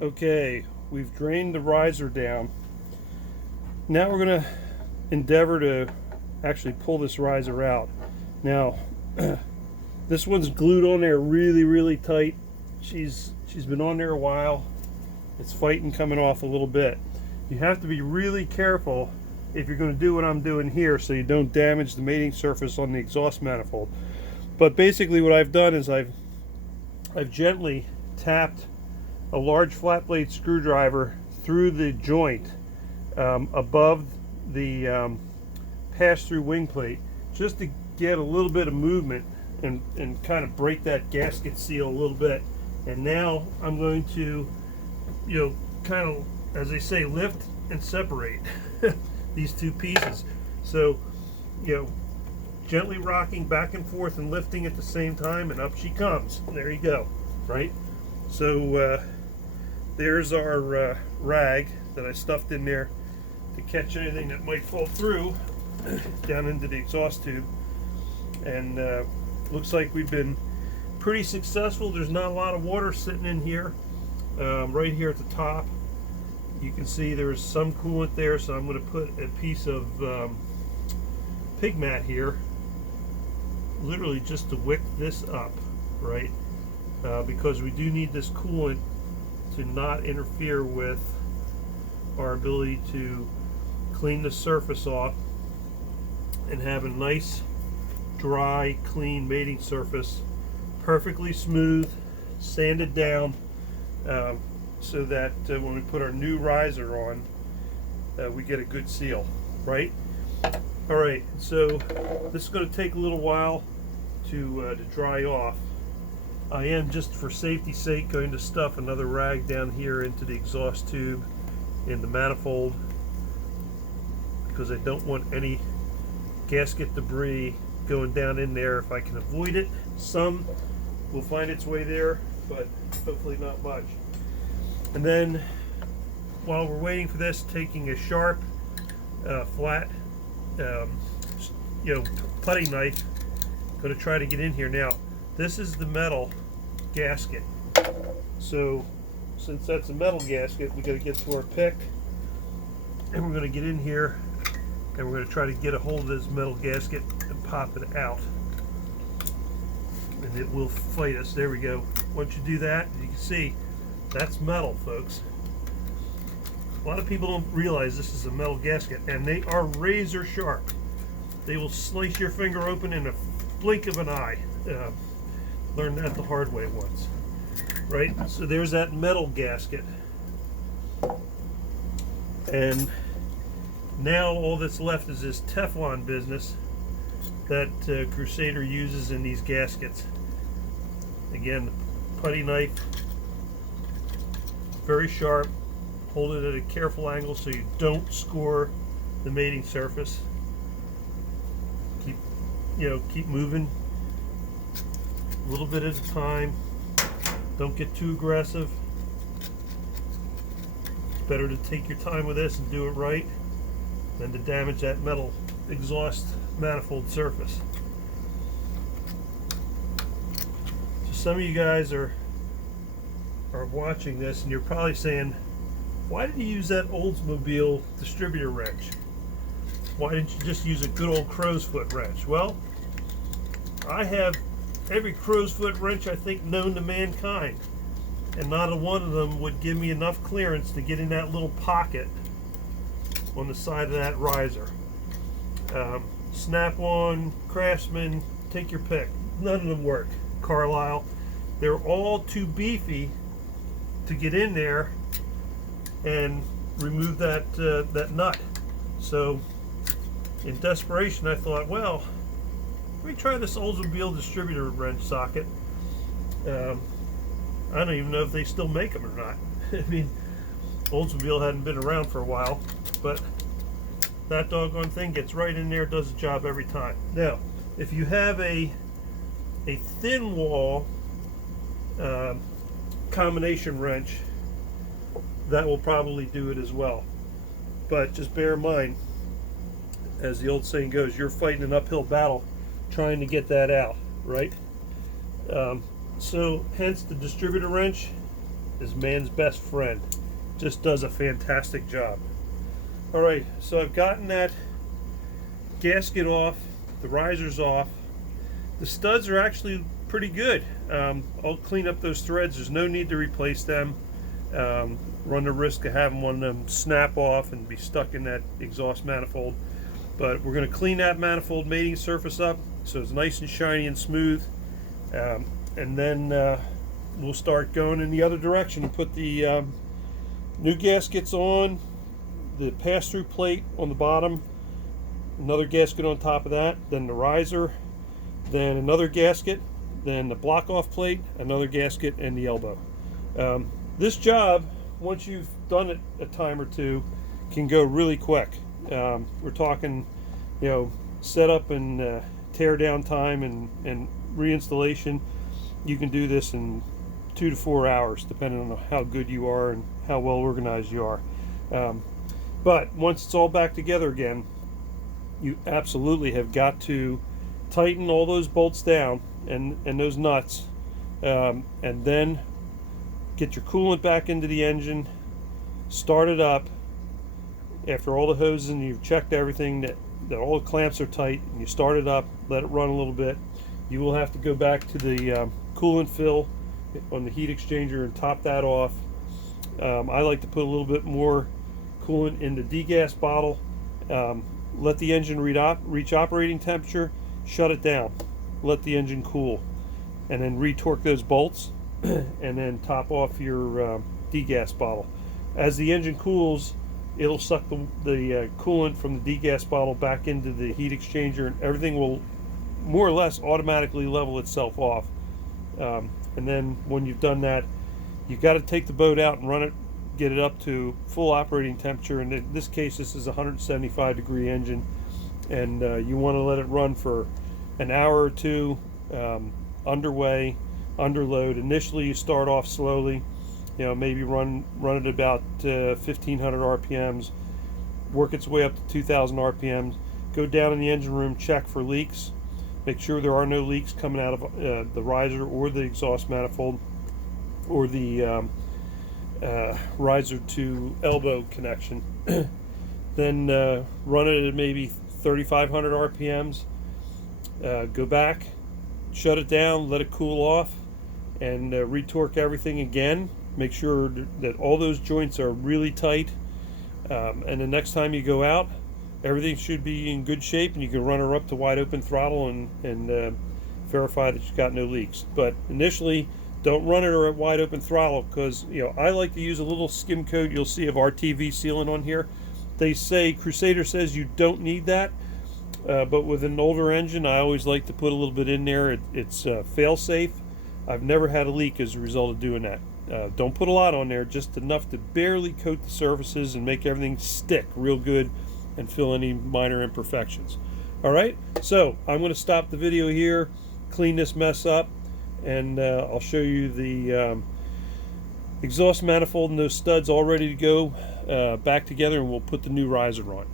Okay, we've drained the riser down. Now we're going to endeavor to actually pull this riser out. Now, this one's glued on there really tight. She's been on there a while. It's fighting coming off a little bit. You have to be really careful if you're going to do what I'm doing here so you don't damage the mating surface on the exhaust manifold. But basically what I've done is I've gently tapped a large flat blade screwdriver through the joint above the pass-through wing plate, just to get a little bit of movement and kind of break that gasket seal a little bit. And now I'm going to, kind of, as they say, lift and separate these two pieces. So, gently rocking back and forth and lifting at the same time, and up she comes. There you go, right? So there's our rag that I stuffed in there to catch anything that might fall through down into the exhaust tube. And looks like we've been pretty successful. There's not a lot of water sitting in here. Right here at the top, you can see there's some coolant there, so I'm going to put a piece of pig mat here, literally just to wick this up, right? Because we do need this coolant to not interfere with our ability to clean the surface off and have a nice, dry, clean mating surface, perfectly smooth, sanded down, so that when we put our new riser on, we get a good seal, right? All right, so this is going to take a little while to dry off. I am, just for safety's sake, going to stuff another rag down here into the exhaust tube in the manifold, because I don't want any gasket debris going down in there if I can avoid it. Some will find its way there, but hopefully not much. And then while we're waiting for this, taking a sharp, flat, putty knife, going to try to get in here. Now, this is the metal gasket. So since that's a metal gasket, we got to get to our pick, and we're going to get in here, and we're going to try to get a hold of this metal gasket and pop it out. And it will fight us. There we go. Once you do that, you can see that's metal, folks. A lot of people don't realize this is a metal gasket, and they are razor sharp. They will slice your finger open in a blink of an eye. Learned that the hard way once, right? So there's that metal gasket, and now all that's left is this Teflon business that Crusader uses in these gaskets. Again, putty knife, very sharp. Hold it at a careful angle so you don't score the mating surface. Keep moving a little bit at a time. Don't get too aggressive. It's better to take your time with this and do it right than to damage that metal exhaust manifold surface. So some of you guys are watching this, and you're probably saying, why did you use that Oldsmobile distributor wrench? Why didn't you just use a good old crow's foot wrench? Well, I have every crow's foot wrench I think known to mankind, and not a one of them would give me enough clearance to get in that little pocket on the side of that riser. Snap-on, Craftsman, take your pick. None of them work. Carlisle, they're all too beefy to get in there and remove that nut. So in desperation, I thought, well, let me try this Oldsmobile distributor wrench socket. I don't even know if they still make them or not. I mean, Oldsmobile hadn't been around for a while, but that doggone thing gets right in there, does the job every time. Now, if you have a thin wall combination wrench, that will probably do it as well. But just bear in mind, as the old saying goes, you're fighting an uphill battle trying to get that out, right? So hence the distributor wrench. is man's best friend. Just does a fantastic job. All right, so I've gotten that gasket off, the riser's off. The studs are actually pretty good. I'll clean up those threads. There's no need to replace them. Run the risk of having one of them snap off and be stuck in that exhaust manifold. But we're going to clean that manifold mating surface up so it's nice and shiny and smooth. And then we'll start going in the other direction and put the new gaskets on, the pass-through plate on the bottom, another gasket on top of that, then the riser, then another gasket, then the block-off plate, another gasket, and the elbow. This job, once you've done it a time or two, can go really quick. We're talking, you know, setup and tear down time and reinstallation. You can do this in 2 to 4 hours, depending on how good you are and how well organized you are. But once it's all back together again, you absolutely have got to tighten all those bolts down and those nuts, and then get your coolant back into the engine, start it up. After all the hoses and you've checked everything, that all the clamps are tight, and you start it up, let it run a little bit, you will have to go back to the coolant fill on the heat exchanger and top that off. I like to put a little bit more coolant in the degas bottle, let the engine reach operating temperature, shut it down, let the engine cool, and then retorque those bolts and then top off your degas bottle. As the engine cools, it'll suck the coolant from the degas bottle back into the heat exchanger, and everything will more or less automatically level itself off. And then when you've done that, you've got to take the boat out and run it, get it up to full operating temperature. And in this case, this is a 175-degree engine, and you want to let it run for an hour or two, underway, underload. Initially, you start off slowly. You know, maybe run it about 1,500 RPMs, work its way up to 2,000 RPMs. Go down in the engine room, check for leaks. Make sure there are no leaks coming out of the riser or the exhaust manifold or the riser to elbow connection. Then run it at maybe 3,500 RPMs. Go back, shut it down, let it cool off, and retorque everything again. Make sure that all those joints are really tight, and the next time you go out, everything should be in good shape, and you can run her up to wide open throttle and verify that you've got no leaks. But initially, don't run it at wide open throttle, because I like to use a little skim coat. You'll see of RTV sealant on here. They say, Crusader says you don't need that, but with an older engine, I always like to put a little bit in there. It's fail safe. I've never had a leak as a result of doing that. Don't put a lot on there, just enough to barely coat the surfaces and make everything stick real good and fill any minor imperfections. All right, so I'm going to stop the video here, clean this mess up, and I'll show you the exhaust manifold and those studs all ready to go back together, and we'll put the new riser on.